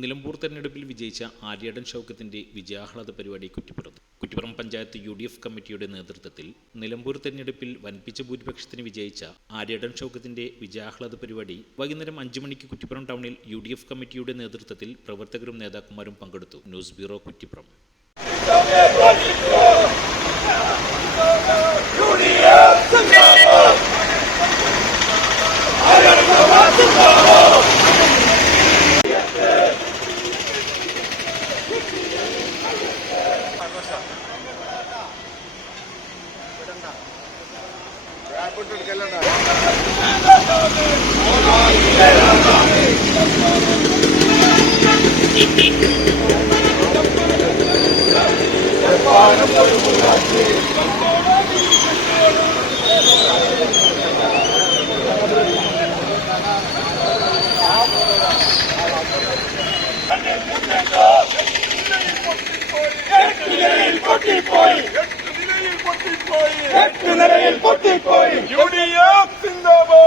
നിലമ്പൂർ തെരഞ്ഞെടുപ്പിൽ വിജയിച്ച ആര്യടൻ ഷൗക്കത്തിന്റെ വിജയാഹ്ലാദ പരിപാടി കുറ്റിപ്പുറം പഞ്ചായത്ത് UDF കമ്മിറ്റിയുടെ നേതൃത്വത്തിൽ നിലമ്പൂർ തെരഞ്ഞെടുപ്പിൽ വൻപിച്ച ഭൂരിപക്ഷത്തിന് വിജയിച്ച ആര്യടൻ ഷൗക്കത്തിന്റെ വിജയാഹ്ലാദ പരിപാടി വൈകുന്നേരം 5 മണിക്ക് കുറ്റിപ്പുറം ടൗണിൽ UDF കമ്മിറ്റിയുടെ നേതൃത്വത്തിൽ പ്രവർത്തകരും നേതാക്കന്മാരും പങ്കെടുത്തു. News bureau, Kuttippuram. UDF Zindabad.